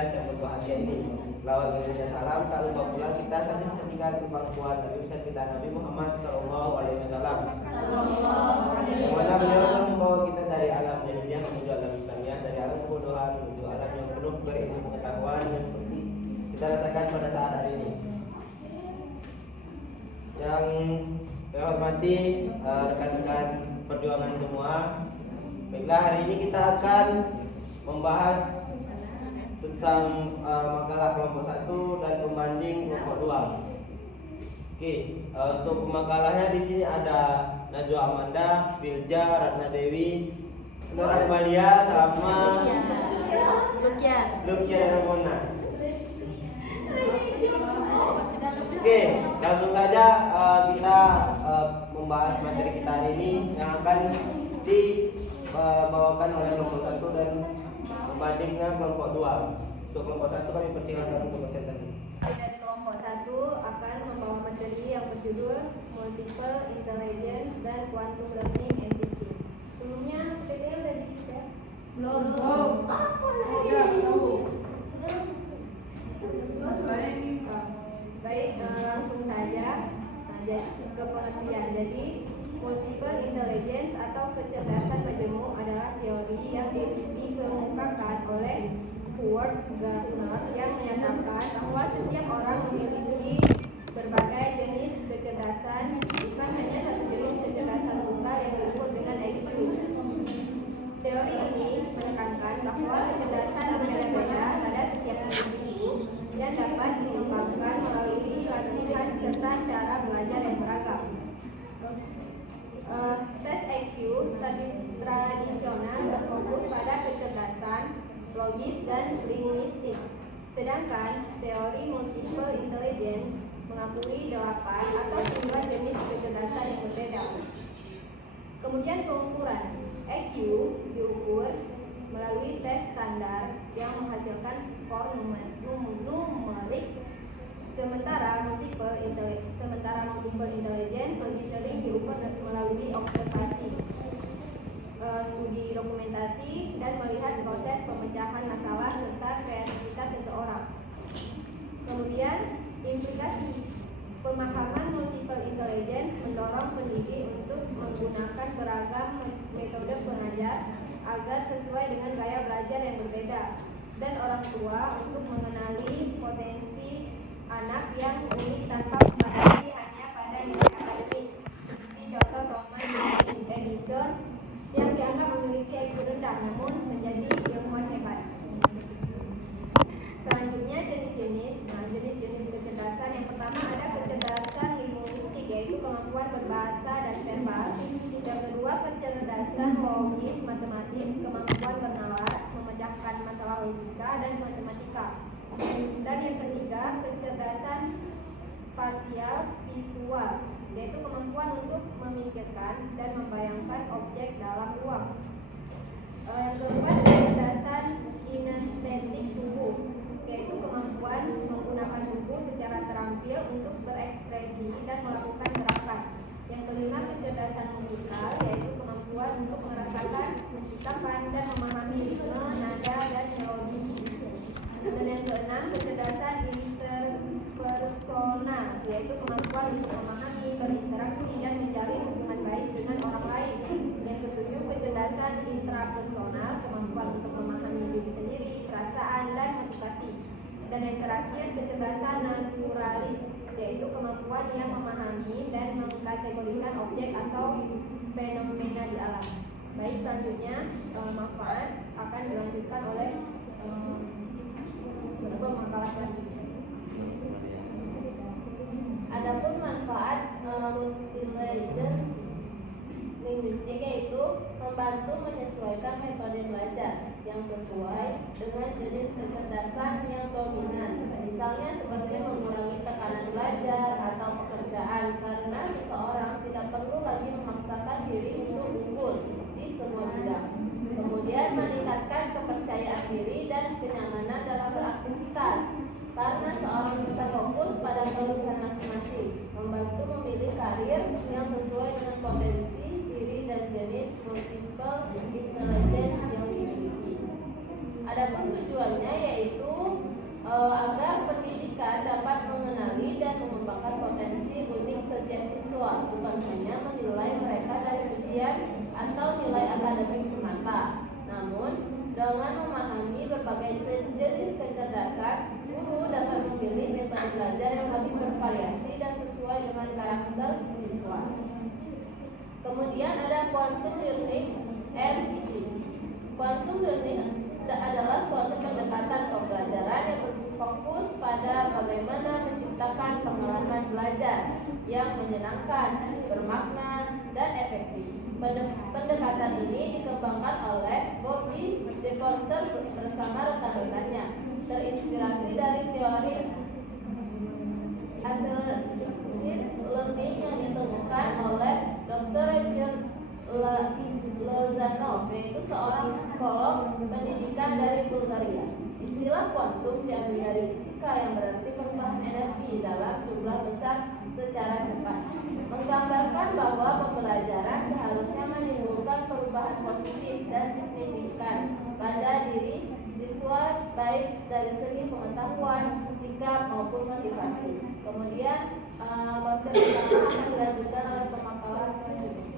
kelas yang berbahagia ini. Lawat Indonesia salam, tak lupa pula kita saling meninggal kepangkuan kita Nabi Muhammad SAW. Yang mana beliau telah membawa kita dari alam jahiliyah menuju alam Islamiyah, dari alam kebodohan menuju alam yang penuh berilmu pengetahuan yang seperti kita rasakan pada saat hari ini. Yang saya hormati rekan-rekan perjuangan semua. Baiklah, hari ini kita akan membahas tentang makalah kelompok 1 dan pembanding kelompok 2. Oke, untuk makalahnya di sini ada Najwa Amanda, Bilja, Ratna Dewi, Nur Akmalia, sama Lukia dan Ramona. Oke, langsung saja kita membahas materi kita hari ini yang akan dibawakan oleh kelompok 1 dan membandingnya kelompok 2. Untuk kelompok 1 kami persilakan untuk presentasi. Dari kelompok 1 akan membawa materi yang berjudul Multiple Intelligence dan Quantum Learning and Teaching. Sebelumnya materi udah di-share? Belum. Baik, langsung saja ke pengertian. Jadi multiple intelligence atau kecerdasan majemuk adalah teori yang dikemukakan oleh Howard Gardner yang menyatakan bahwa setiap orang memiliki berbagai jenis kecerdasan, bukan hanya satu jenis kecerdasan tunggal yang disebut dengan IQ. Teori ini menekankan bahwa kecerdasan berbeda-beda pada setiap individu dan dapat dikembangkan melalui latihan serta cara belajar yang beragam. Tes IQ tradisional berfokus pada kecerdasan logis dan linguistik, sedangkan teori multiple intelligence mengakui 8 atau 9 jenis kecerdasan yang berbeda. Kemudian pengukuran IQ diukur melalui tes standar yang menghasilkan skor numerik, sementara multiple intelligence lebih sering diukur melalui observasi, studi dokumentasi, dan melihat proses pemecahan masalah serta kreativitas seseorang. Kemudian implikasi pemahaman multiple intelligence mendorong pendidik untuk menggunakan beragam metode pengajar agar sesuai dengan gaya belajar yang berbeda, dan orang tua untuk mengenali potensi anak yang unik tanpa membatasi hanya pada nilai akademik, seperti contoh Thomas Edison yang dianggap memiliki IQ rendah namun menjadi ilmuwan hebat. Selanjutnya jenis-jenis kecerdasan. Yang pertama ada kecerdasan linguistik, yaitu kemampuan berbahasa dan verbal. Yang kedua kecerdasan logis matematis, kemampuan bernalar, memecahkan masalah logika dan matematika. Dan yang ketiga kecerdasan spasial visual, yaitu kemampuan untuk memikirkan dan membayangkan objek dalam ruang. Yang keempat kecerdasan kinestetik tubuh, yaitu kemampuan menggunakan tubuh secara terampil untuk berekspresi dan melakukan gerakan. Yang kelima kecerdasan musikal, yaitu kemampuan untuk merasakan, menciptakan, dan memahami ritme, nada, dan melodi. Dan yang keenam kecerdasan interpersonal, yaitu kemampuan untuk memahami, berinteraksi, dan menjalin hubungan baik dengan orang lain. Yang ketujuh kecerdasan intrapersonal, kemampuan untuk memahami diri sendiri, perasaan, dan motivasi. Dan yang terakhir kecerdasan naturalis, yaitu kemampuan yang memahami dan mengkategorikan objek atau fenomena di alam. Baik, selanjutnya manfaat akan dilanjutkan oleh makalah selanjutnya. Adapun manfaat intelligence linguistik yaitu membantu menyesuaikan metode belajar yang sesuai dengan jenis kecerdasan yang dominan. Misalnya seperti mengurangi tekanan belajar atau pekerjaan, karena seseorang tidak perlu lagi memaksakan diri untuk unggul di semua bidang. Kemudian meningkatkan kepercayaan diri dan kenyamanan dalam beraktivitas, karena seorang bisa fokus pada kelebihan masing-masing, membantu memilih karir yang sesuai dengan potensi diri dan jenis multiple intelligence yang dimiliki. Adapun tujuannya yaitu agar pendidikan dapat mengenali dan mengembangkan potensi unik setiap siswa, bukan hanya menilai mereka dari ujian atau nilai akademik semata. Namun, dengan memahami berbagai jenis kecerdasan, guru dapat memilih metode belajar yang lebih bervariasi dan sesuai dengan karakter siswa. Kemudian ada quantum learning and teaching. Quantum learning adalah suatu pendekatan pembelajaran yang berfokus pada bagaimana menciptakan pengalaman belajar yang menyenangkan, bermakna, dan efektif. Pendekatan ini dikembangkan oleh Bobby DePorter bersama rekan-rekannya, terinspirasi dari teori accelerated learning yang ditemukan oleh Dr. Richard Lozanov, yaitu seorang psikolog pendidikan dari Bulgaria. Istilah kuantum diambil dari fisika yang berarti perubahan energi dalam jumlah besar secara cepat, menggambarkan bahwa pembelajaran seharusnya menimbulkan perubahan positif dan signifikan pada diri siswa, baik dari segi pengetahuan, sikap maupun motivasi. Kemudian konsep utama akan dilanjutkan oleh pemaparan selanjutnya.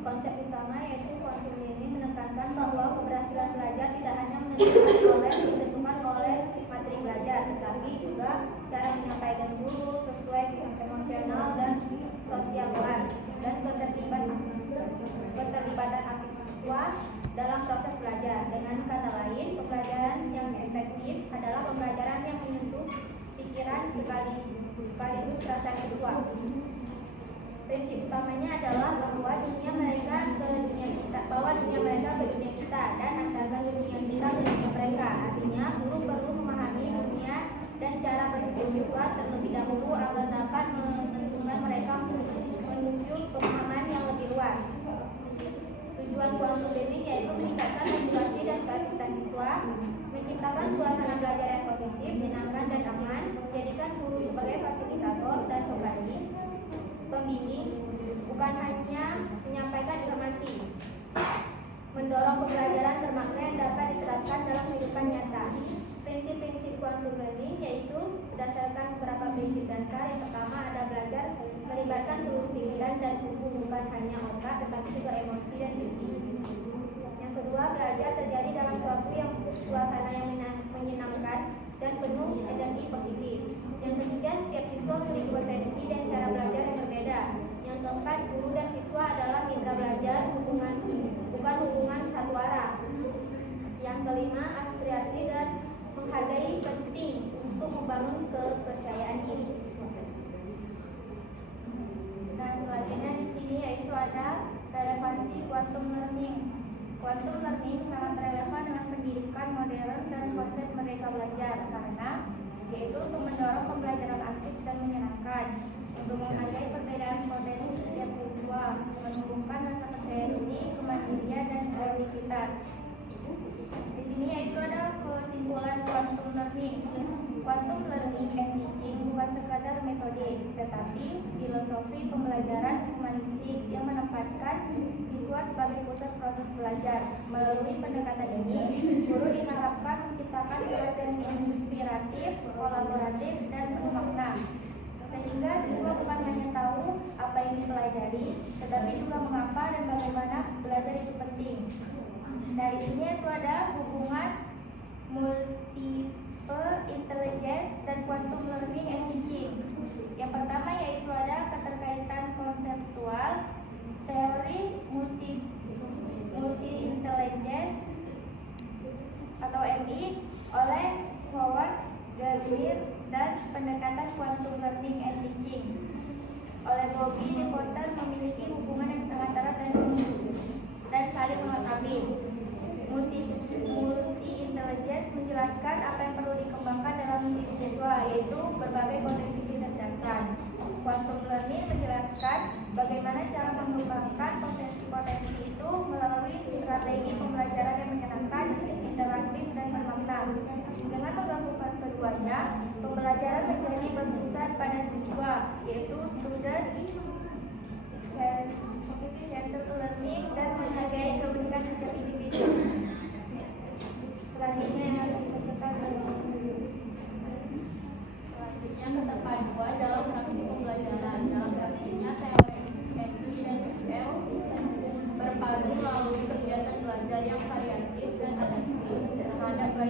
Konsep utama yaitu quantum learning menekankan bahwa keberhasilan belajar tidak hanya ditentukan oleh materi belajar, tetapi juga cara menyampaikan guru sesuai emosional dan sosial kelas dan keterlibatan aktif siswa dalam proses belajar. Dengan kata lain, pembelajaran yang efektif adalah pembelajaran yang menyentuh pikiran sekaligus perasaan siswa. Prinsip utamanya adalah bahwa dunia mereka ke dunia kita dan antara dunia kita ke dunia mereka. Artinya, guru perlu memahami dunia dan cara berpikir siswa terlebih dahulu agar dapat menentukan mereka menuju pemahaman yang lebih luas. Tujuan quantum learning yaitu meningkatkan motivasi dan keaktifan siswa, menciptakan suasana belajar yang positif, menyenangkan dan aman, menjadikan guru sebagai fasilitator dan pembimbing, bukan hanya menyampaikan informasi, mendorong pembelajaran bermakna yang dapat diterapkan dalam kehidupan nyata. Prinsip-prinsip quantum learning yaitu berdasarkan beberapa prinsip dasar. Yang pertama ada belajar melibatkan seluruh pikiran dan tubuh, bukan hanya otak tetapi juga emosi dan fisik. Yang kedua, belajar terjadi dalam suasana yang menyenangkan dan penuh energi positif. Yang ketiga, setiap siswa memiliki potensi dan cara belajar yang berbeda. Yang keempat, guru dan siswa adalah mitra belajar, bukan hubungan satu arah. Yang kelima, aspirasi dan menghargai penting untuk membangun kepercayaan diri siswa. Dan selanjutnya di sini yaitu ada relevansi quantum learning. Quantum learning sangat relevan dengan pendidikan modern dan konsep merdeka belajar karena yaitu untuk mendorong pembelajaran aktif dan menyenangkan, untuk menghargai perbedaan potensi setiap siswa, menumbuhkan rasa percaya diri, kemandirian dan kreativitas. Di sini yaitu ada kesimpulan quantum learning. Quantum learning and teaching bukan sekadar metode, tetapi filosofi pembelajaran humanistik yang menempatkan siswa sebagai pusat proses belajar. Melalui pendekatan ini, guru diharapkan menciptakan kelas yang inspiratif, kolaboratif, dan penuh makna. Sehingga siswa bukan hanya tahu apa yang dipelajari, tetapi juga mengapa dan bagaimana belajar itu penting. Dari sini itu ada hubungan multiple intelligence dan quantum learning and teaching. Yang pertama yaitu ada keterkaitan konseptual teori multi intelligence atau MI oleh Howard Gardner dan pendekatan quantum learning and teaching oleh Bobby DePorter memiliki hubungan yang sangat erat dan saling melengkapi. Multi intelligence menjelaskan apa yang perlu dikembangkan dalam diri siswa, yaitu berbagai potensi kecerdasan. Quantum learning menjelaskan bagaimana cara mengembangkan potensi-potensi itu melalui strategi pembelajaran yang menyenangkan, interaktif, dan bermakna. Dengan melakukan keduanya, pembelajaran menjadi berpusat pada siswa, yaitu student centered learning dan menghargai keunikan setiap individu.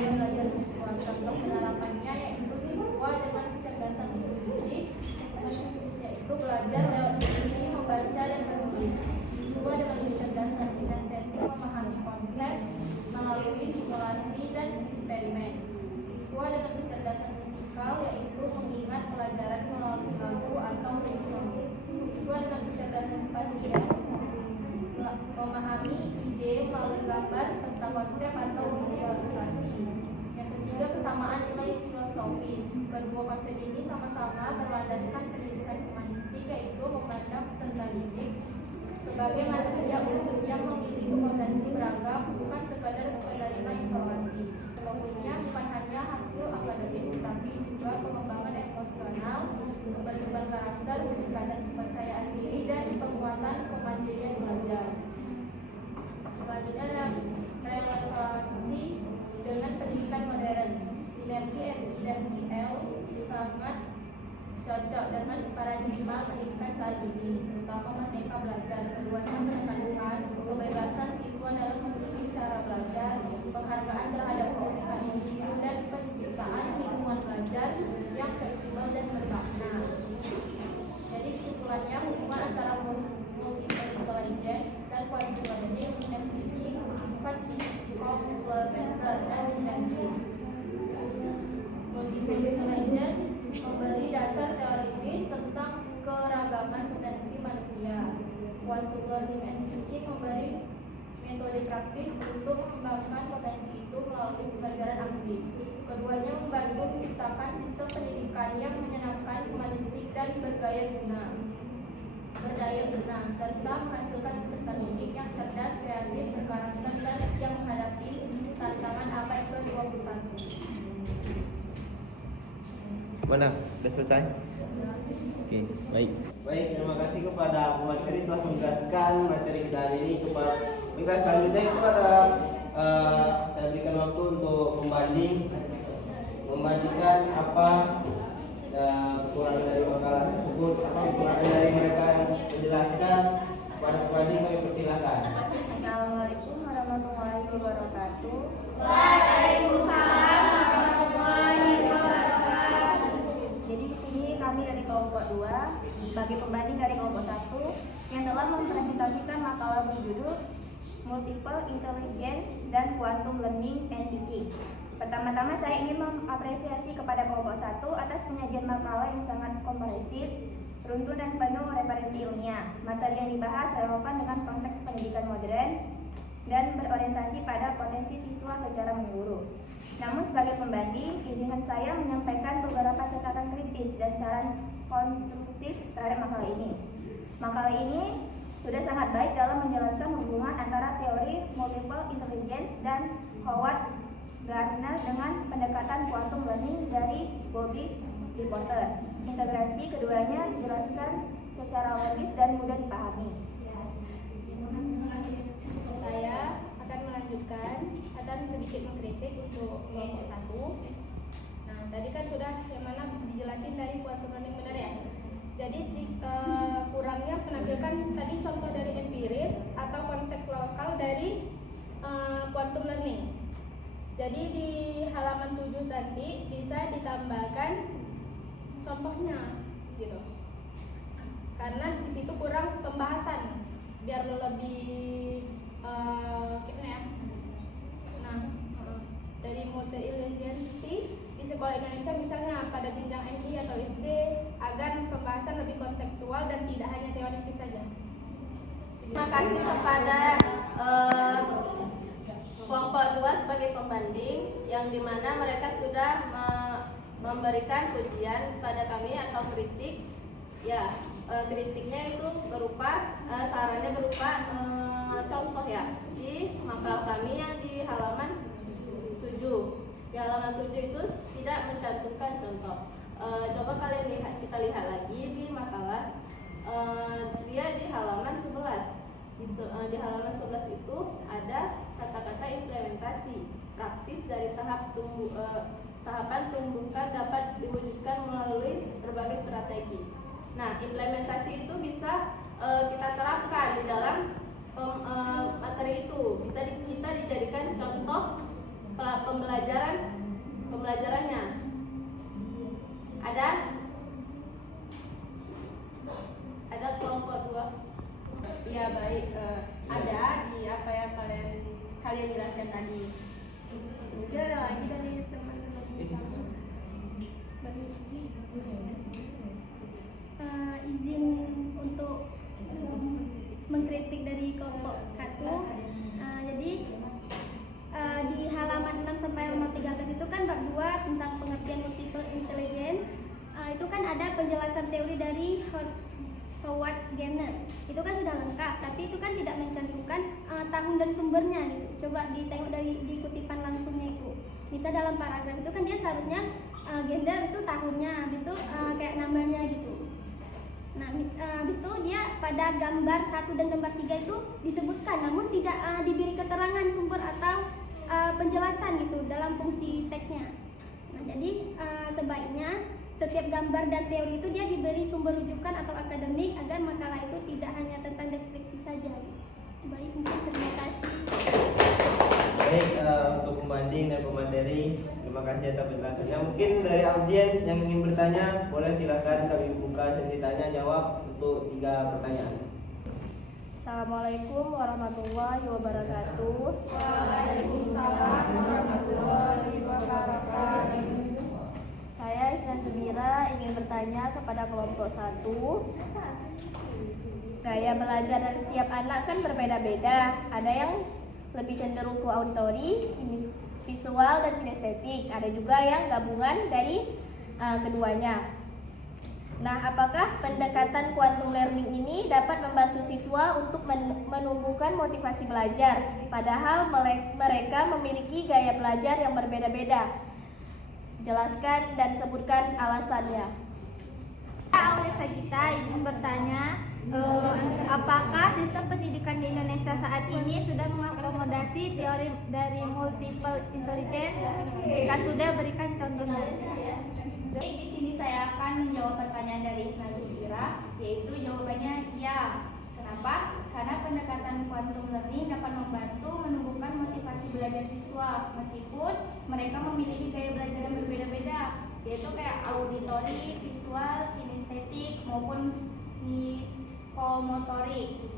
gaya belajar siswa. Contoh penerapannya yaitu siswa dengan kecerdasan linguistik, yaitu belajar lewat diskusi, membaca dan menulis. Siswa dengan kecerdasan kinestetik memahami konsep melalui simulasi dan eksperimen. Siswa dengan kecerdasan musikal yaitu mengingat pelajaran melalui lagu atau ritme. Siswa dengan kecerdasan spasial memahami ide melalui gambar, peta konsep atau visualisasi. Yang ketiga, kesamaan nilai filosofis. Kedua konsep ini sama-sama berlandaskan pendidikan humanistik, yaitu memandang peserta didik sebagai manusia utuh yang memiliki potensi beragam, bukan sekadar penerima informasi. Fokusnya bukan hanya hasil akademik, tapi juga pengembangan emosional, pembentukan karakter, peningkatan kepercayaan diri, dan penguatan kemandirian belajar. Selanjutnya adalah relevansi dengan pendidikan modern. Sinergi MI dan IL sangat cocok dengan paradigma pendidikan saat ini, terutama Merdeka Belajar. Keduanya menekankan kebebasan siswa dalam memilih cara belajar, penghargaan terhadap keunikan individu, dan penciptaan lingkungan belajar yang fleksibel dan bermakna. Jadi kesimpulannya, hubungan antara multiple intelligence dan quantum learning dan teaching bersifat komplementer dan sinergis. Multiple intelligence memberi dasar teoritis tentang keragaman potensi manusia. Quantum learning and teaching memberi metode praktis untuk mengembangkan potensi itu melalui pembelajaran aktif. Keduanya membantu menciptakan sistem pendidikan yang menyenangkan, humanistik, dan berdaya guna, serta menghasilkan peserta didik yang cerdas, kreatif, berkarakter, dan siap menghadapi tantangan abad ke-21. Mana? Sudah selesai? Oke, baik. Baik, terima kasih kepada pemateri telah menjelaskan materi kita hari ini. Kepada kelas selanjutnya itu ada saya berikan waktu untuk membandingkan apa kekurangan dari makalah tersebut, apa kekurangan dari mereka yang menjelaskan. Kepada pembanding kami persilakan. Assalamualaikum warahmatullahi wabarakatuh. Waalaikumsalam warahmatullahi wabarakatuh. Jadi di sini kami dari kelompok 2 sebagai pembanding dari kelompok 1 yang telah mempresentasikan makalah berjudul Multiple Intelligence dan Quantum Learning and Teaching. Pertama-tama saya ingin mengapresiasi kepada kelompok 1 atas penyajian makalah yang sangat komprehensif, runtun dan penuh referensi ilmiah. Materi yang dibahas relevan dengan konteks pendidikan modern dan berorientasi pada potensi siswa secara menyeluruh. Namun sebagai pembanding, izinkan saya menyampaikan beberapa catatan kritis dan saran konstruktif terhadap makalah ini. Makalah ini sudah sangat baik dalam menjelaskan hubungan antara teori multiple intelligence dan Howard Gardner dengan pendekatan quantum learning dari Bobby Potter. Integrasi keduanya dijelaskan secara logis dan mudah dipahami. Saya akan melanjutkan dan sedikit mengkritik untuk kelompok 1. Nah, tadi kan sudah yang mana dijelasin dari quantum learning benar ya. Jadi kurangnya menampilkan tadi contoh dari empiris atau konteks lokal dari quantum learning. Jadi di halaman 7 tadi bisa ditambahkan contohnya gitu. Karena di situ kurang pembahasan biar lebih gimana ya. Nah, dari multi-intelligence di sekolah Indonesia misalnya pada jenjang MI atau SD agar pembahasan lebih kontekstual dan tidak hanya teoritis saja. Terima kasih kepada kelompok 2 sebagai pembanding yang dimana mereka sudah memberikan pujian pada kami atau kritik. Ya, kritiknya itu berupa sarannya berupa contoh ya di makalah kami yang di halaman 7. Di halaman 7 itu tidak mencantumkan contoh. Coba kalian kita lihat lagi di makalah. Dia di halaman 11. Di halaman 11 itu ada kata-kata implementasi praktis dari tahapan tumbukan dapat diwujudkan melalui berbagai strategi. Nah, implementasi itu bisa kita terapkan di dalam materi itu. Bisa kita dijadikan contoh pembelajarannya. Ada kelompok 2. Ya baik, ada di apa yang kalian jelaskan tadi. Mungkin ada lagi dari teman-teman kamu. Izin untuk mengkritik dari kelompok 1. Jadi di halaman 6 sampai halaman 13 itu kan bab 2 tentang pengertian multiple intelligence. Itu kan ada penjelasan teori dari Howard Gardner. Itu kan sudah lengkap, tapi itu kan tidak mencantumkan tahun dan sumbernya gitu. Coba ditengok di kutipan langsungnya itu. Misal dalam paragraf itu kan dia seharusnya Gardner habis itu tahunnya, habis itu kayak namanya gitu. Nah, habis itu dia pada gambar 1 dan gambar 3 itu disebutkan, namun tidak diberi keterangan sumber atau penjelasan gitu dalam fungsi teksnya. Nah, jadi sebaiknya setiap gambar dan teori itu dia diberi sumber rujukan atau akademik agar makalah itu tidak hanya tentang deskripsi saja. Baik, mungkin terima kasih. Baik, untuk pembanding dan pemateri, terima kasih atas penjelasannya. Mungkin dari audiens yang ingin bertanya, boleh silakan kami buka sesi tanya jawab untuk 3 pertanyaan. Assalamualaikum warahmatullahi wabarakatuh. Waalaikumsalam warahmatullahi wabarakatuh. Saya Isna Subira ingin bertanya kepada kelompok 1. Gaya belajar dari setiap anak kan berbeda-beda. Ada yang lebih cenderung ke auditori, visual dan kinestetik. Ada juga yang gabungan dari keduanya. Nah, apakah pendekatan quantum learning ini dapat membantu siswa untuk menumbuhkan motivasi belajar, padahal mereka memiliki gaya belajar yang berbeda-beda? Jelaskan dan sebutkan alasannya. Oleh Sagita izin bertanya, apakah sistem pendidikan di Indonesia saat ini sudah mengakomodasi teori dari multiple intelligence? Jika sudah, berikan contohnya. Baik, di sini saya akan menjawab pertanyaan dari Isna Zubira, yaitu jawabannya ya. Kenapa? Karena pendekatan quantum learning dapat membantu menumbuhkan motivasi belajar siswa meskipun mereka memiliki gaya belajar yang berbeda-beda, yaitu kayak auditori, visual, kinestetik maupun psikomotorik.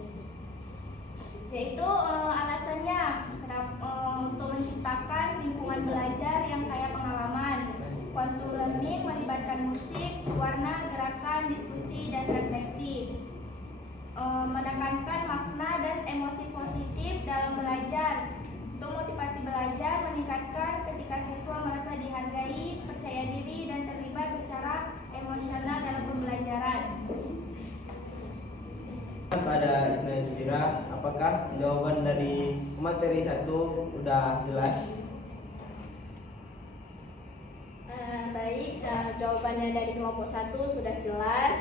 Yaitu alasannya untuk menciptakan lingkungan belajar yang kaya pengalaman. Quantum learning melibatkan musik, warna, gerakan, diskusi, dan refleksi. Menekankan makna dan emosi positif dalam belajar. Untuk motivasi belajar meningkatkan ketika siswa merasa dihargai, percaya diri, dan terlibat secara emosional dalam pembelajaran. Pada Isna Zubira, apakah jawaban dari materi 1 sudah jelas? Baik, jawabannya dari kelompok 1 sudah jelas.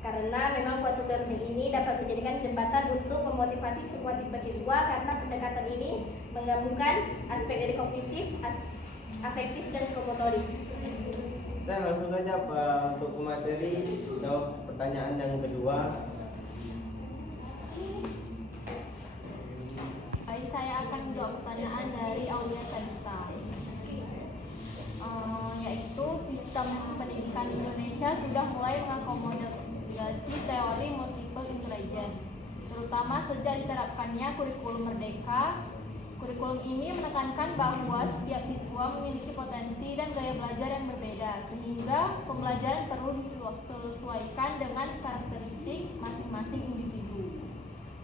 Karena memang quantum learning ini dapat menjadikan jembatan untuk memotivasi semua tipe siswa, karena pendekatan ini menggabungkan aspek dari kognitif, afektif, dan psikomotorik. Dan langsung saja untuk pemateri jawab pertanyaan yang kedua. Baik, saya akan menjawab pertanyaan dari Aulia Sadita. Yaitu sistem pendidikan di Indonesia sudah mulai mengakomodasi teori multiple intelligence, terutama sejak diterapkannya kurikulum merdeka. Kurikulum ini menekankan bahwa setiap siswa memiliki potensi dan gaya belajar yang berbeda, sehingga pembelajaran perlu disesuaikan dengan karakteristik masing-masing individu.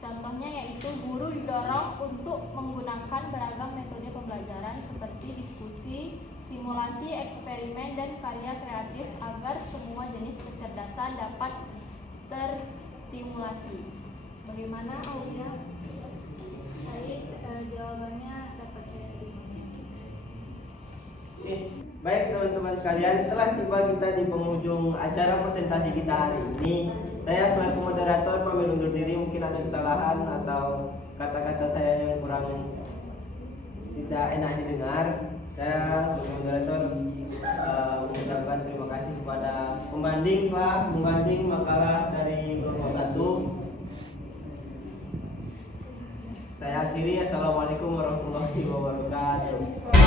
Contohnya yaitu guru didorong untuk menggunakan beragam metode pembelajaran seperti diskusi, simulasi, eksperimen, dan karya kreatif agar semua jenis kecerdasan dapat terstimulasi. Bagaimana, Aulia? Baik, jawabannya dapat saya terima. Oke, baik teman-teman sekalian, telah tiba kita di penghujung acara presentasi kita hari ini. Saya selaku moderator pamit undur diri, mungkin ada kesalahan atau kata-kata saya yang kurang tidak enak didengar. Saya sebagai moderator mengucapkan terima kasih kepada pembanding telah membanding makalah dari kelompok 1. Saya akhiri, assalamualaikum warahmatullahi wabarakatuh.